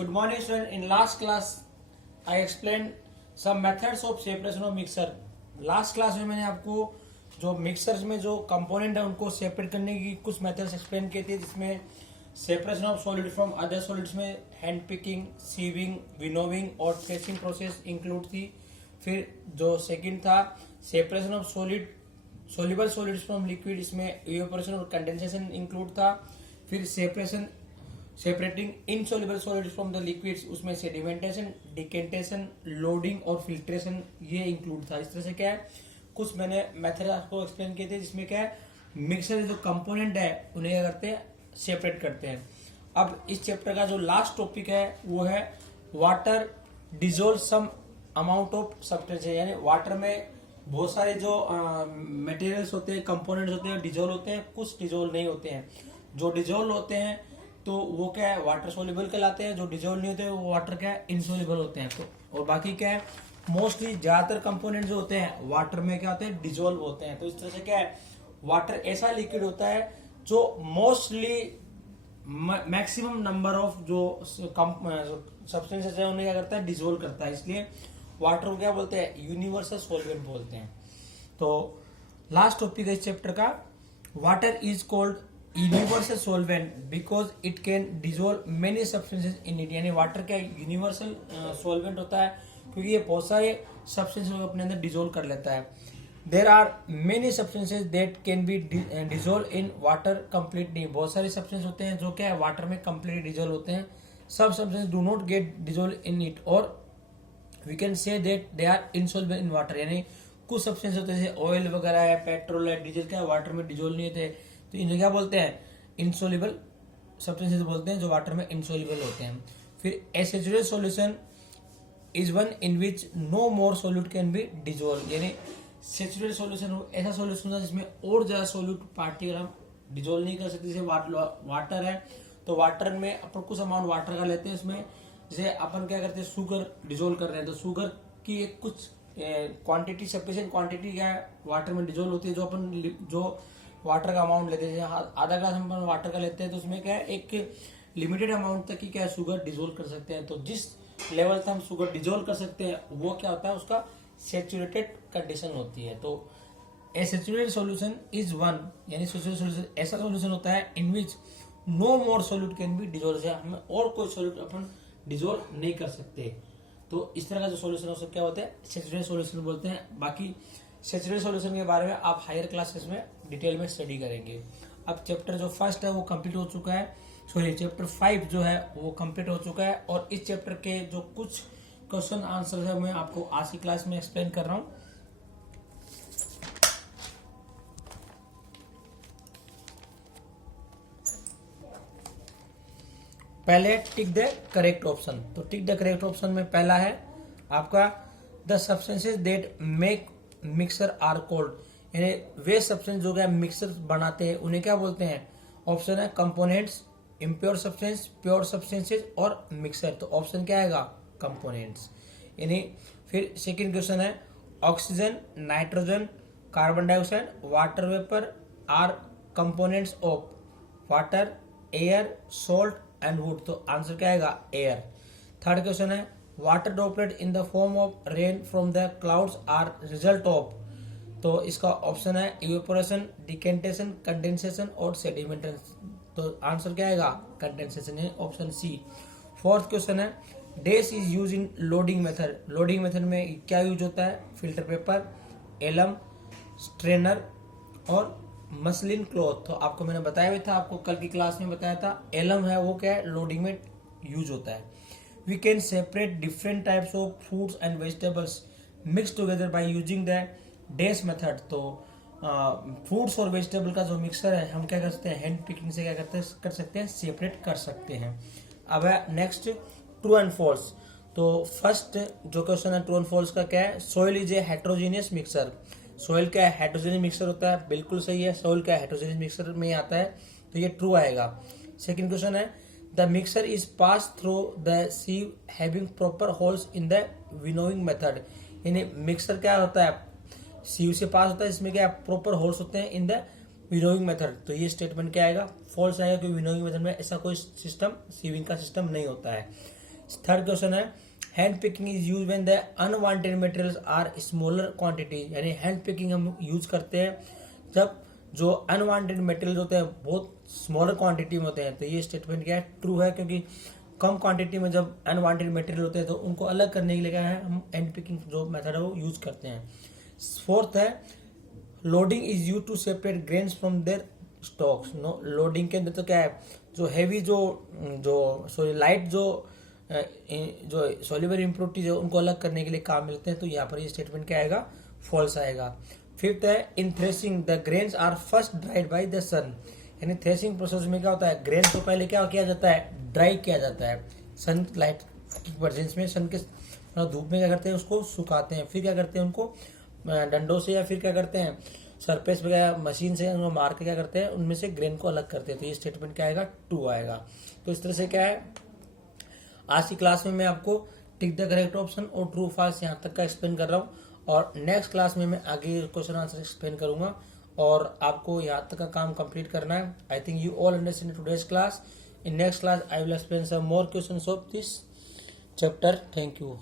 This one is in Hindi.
Good morning, student. In last class, I explained some methods of separation of mixer. Last class में मैंने आपको जो मिक्सर्स में जो कंपोनेंट है उनको सेपरेट करने की कुछ मेथड्स एक्सप्लेन किए थे, जिसमें separation of solid from other solids में हैंड पिकिंग, सीविंग, विनोविंग और प्रेसिंग प्रोसेस इंक्लूड थी। फिर जो सेकंड था separation of solid soluble solids from liquid, इसमें इवेपोरेशन और कंडेंसेशन इंक्लूड था। फिर separating insoluble solids from the liquids, उसमें सेडिमेंटेशन, डिकेंटेशन, लोडिंग और फिल्ट्रेशन ये इंक्लूड था। इस तरह से क्या है कुछ मैंने मेथड आपको एक्सप्लेन किए थे, जिसमें क्या है मिक्सर जो कंपोनेंट है उन्हें क्या करते हैं सेपरेट करते हैं। अब इस चैप्टर का जो लास्ट टॉपिक है वो है water dissolve some amount of substance, यानी वाटर में बहुत सारे जो मटेरियल्स होते हैं, कंपोनेंट्स होते हैं, डिजोल्व होते हैं, कुछ डिजोल्व नहीं होते हैं। जो डिजोल्व होते हैं तो वो क्या है वाटर सोल्यूबल कहलाते हैं, जो डिजोल्व नहीं होते वो वाटर क्या है इनसोल्यूबल होते हैं। तो और बाकी क्या है मोस्टली ज्यादातर कंपोनेंट जो होते हैं वाटर में क्या होते हैं डिजोल्व होते हैं। तो इस तरह से क्या है वाटर ऐसा लिक्विड होता है जो मोस्टली मैक्सिमम नंबर ऑफ जो सब्सटेंसेस है उन्हें क्या करता है डिजोल्व करता है, इसलिए वाटर को क्या बोलते हैं यूनिवर्सल सॉल्वेंट बोलते हैं। तो लास्ट टॉपिक है इस चैप्टर का, water is called universal solvent because it can dissolve many substances in it, यानी वाटर क्या यूनिवर्सल सॉल्वेंट होता है क्योंकि ये बहुत सारे सब्सटेंसेस को अपने अंदर डिजोल्व कर लेता है। There are many substances that can be dissolve in water completely, बहुत सारे सब्सटेंस होते हैं जो क्या है वाटर में कंप्लीटली डिजोल्व होते हैं। सब substance do not get dissolve in it और we can say that they are insoluble in water, यानी कुछ सब्सटेंस होते हैं जैसे ऑयल वगैरह है, पेट्रोल है, डीजल क्या वाटर में डिजोल्व नहीं होते, तो इन्हें क्या बोलते हैं इनसॉल्युबल सब्सटेंसेस बोलते हैं जो वाटर में इनसॉल्युबल होते हैं। फिर a saturated solution is one in which no more solute can be dissolve, यानी सेचुरेटेड सॉल्यूशन ऐसा सॉल्यूशन है जिसमें और ज्यादा सोल्यूट पार्टिकल हम डिजोल्व नहीं कर सकते। जैसे वाटर है तो वाटर में अपन कुछ अमाउंट वाटर का लेते हैं, उसमें जैसे अपन क्या करते हैं शुगर डिजोल्व कर रहे हैं तो शुगर की एक कुछ क्वांटिटी सफिशिएंट क्वांटिटी क्या है वाटर में डिजोल्व होती है। जो अपन जो वाटर का अमाउंट लेते हैं आधा ग्लास हम वाटर का लेते हैं तो उसमें क्या है एक लिमिटेड अमाउंट तक की क्या है शुगर डिजोल्व कर सकते हैं। तो जिस लेवल तक हम शुगर डिजोल्व कर सकते हैं वो क्या होता है उसका सेचुरेटेड कंडीशन होती है। तो a saturated solution is one, यानी सेचुरेटेड सॉल्यूशन ऐसा सॉल्यूशन होता है in which no more solute can be dissolve, हमें और कोई सोल्यूट अपन डिजोल्व नहीं कर सकते। तो इस तरह का जो सॉल्यूशन है उसको क्या होता है सेचुरेटेड सॉल्यूशन बोलते हैं। बाकी सेचुरेटेड सॉल्यूशन के बारे में आप हायर क्लासेस में डिटेल में स्टडी करेंगे। अब चैप्टर जो फर्स्ट है वो कंप्लीट हो चुका है, सॉरी चैप्टर 5 जो है वो कंप्लीट हो चुका है और इस चैप्टर के जो कुछ क्वेश्चन आंसर है मैं आपको आज की क्लास में एक्सप्लेन कर रहा हूं। पहले टिक द करेक्ट ऑप्शन, तो टिक द करेक्ट ऑप्शन में पहला है आपका the substances that make mixture are cold, यानी वे सब्सटेंस जो क्या मिक्सर बनाते हैं उन्हें क्या बोलते हैं। ऑप्शन है components, impure substance, pure substances और मिक्सर, तो ऑप्शन क्या आएगा कंपोनेंट्स। यानी फिर सेकंड क्वेश्चन है oxygen, nitrogen, carbon dioxide, water vapour are components of water, air, salt and wood, तो आंसर क्या आएगा एयर। थर्ड क्वेश्चन है water droplet in the form of rain from the clouds are result of, तो इसका ऑप्शन है इवेपोरेशन, डिकेंटेशन, कंडेंसेशन और सेडिमेंटेशन, तो आंसर क्या आएगा कंडेंसेशन है ऑप्शन सी। फोर्थ क्वेश्चन है dash is use in loading method, loading method में क्या यूज होता है फिल्टर पेपर, एलम, स्ट्रेनर और मसलिन क्लॉथ, तो आपको मैंने बताया भी था, आपको कल की क्लास में बताया था एलम है वो क्या है लोडिंग में यूज होता है। We can separate different types of fruits and vegetables mix together by using the dash method, तो फ्रूट्स और वेजिटेबल का जो मिक्सर है हम क्या कर सकते हैं हैंड पिकिंग से क्या कर सकते हैं सेपरेट कर सकते हैं। अब है नेक्स्ट ट्रू एंड फॉल्स, तो फर्स्ट जो क्वेश्चन है ट्रू एंड फॉल्स का क्या है soil is a heterogeneous mixer, soil क्या है हेट्रोजीनियस मिक्सर होता है, बिल्कुल सही है, सोइल क्या है हेट्रोजीनियस मिक्सर में आता है तो ये ट्रू आएगा। सेकंड क्वेश्चन है the mixer is pass through the सीव having proper holes in the winnowing method, यानी मिक्सर क्या होता है सीव से पास होता है इसमें क्या प्रॉपर होल्स होते हैं इन द विनोइंग मेथड, तो ये स्टेटमेंट क्या आएगा फॉल्स आएगा क्योंकि विनोइंग मेथड में ऐसा कोई सिस्टम सीविंग का सिस्टम नहीं होता है। थर्ड क्वेश्चन है hand picking is use when the unwanted materials are smaller quantity, यानी हैंड पिकिंग हम यूज करते हैं जब जो अनवांटेड मटेरियल होते हैं बहुत स्मॉलर क्वांटिटी में होते हैं। तो ये स्टेटमेंट क्या है, ट्रू है, क्योंकि कम क्वांटिटी में जब अनवांटेड मटेरियल होते हैं तो उनको अलग करने के लिए क्या है, हम हैंड पिकिंग जो मेथड है वो यूज करते हैं। फोर्थ है loading is use to separate grains from their stalks. No, loading के अंदर तो क्या है, जो हैवी जो लाइट जो सोल्यूबल इम्प्योरिटीज है उनको अलग करने के लिए काम मिलते हैं। तो यहाँ पर ये स्टेटमेंट क्या आएगा, फॉल्स आएगा। फिफ्थ है in threshing the grains are first dried by the sun, यानी थ्रेसिंग प्रोसेस में क्या होता है, ग्रेन को पहले क्या किया जाता है, ड्राई किया जाता है सन लाइट की प्रेजेंस में। सन के धूप में क्या करते हैं, उसको सुखाते हैं, फिर क्या करते हैं, उनको डंडों से या फिर क्या करते हैं सरफेस पे मशीन से उनको मार के क्या करते हैं, उनमें से ग्रेन को अलग करते हैं। तो ये स्टेटमेंट क्या आएगा, ट्रू आएगा। तो इस तरह से क्या है, आज की क्लास में मैं आपको टिक द करेक्ट ऑप्शन और ट्रू फॉल्स यहाँ तक का एक्सप्लेन कर रहा हूँ, और नेक्स्ट क्लास में मैं आगे क्वेश्चन आंसर एक्सप्लेन करूंगा और आपको यहाँ तक का काम कंप्लीट करना है। I think you all understand today's class. In next class I will explain some more questions of this chapter. Thank you.